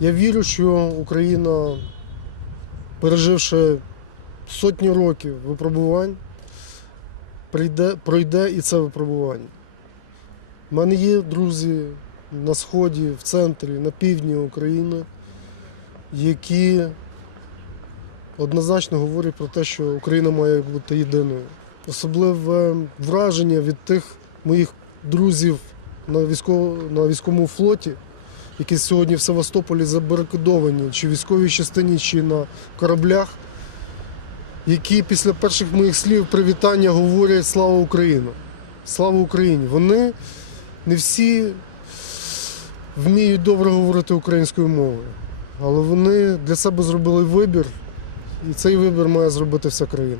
Я вірю, що Україна, переживши сотні років випробувань, прийде, пройде і це випробування. У мене є друзі на сході, в центрі, на півдні України, які однозначно говорять про те, що Україна має бути єдиною. Особливе враження від тих моїх друзів на, військово, на військовому флоті, які сьогодні в Севастополі забарикадовані, чи військовій частині, чи на кораблях, які після перших моїх слів привітання говорять Слава Україні! Слава Україні! Вони не всі вміють добре говорити українською мовою, але вони для себе зробили вибір, і цей вибір має зробити вся країна.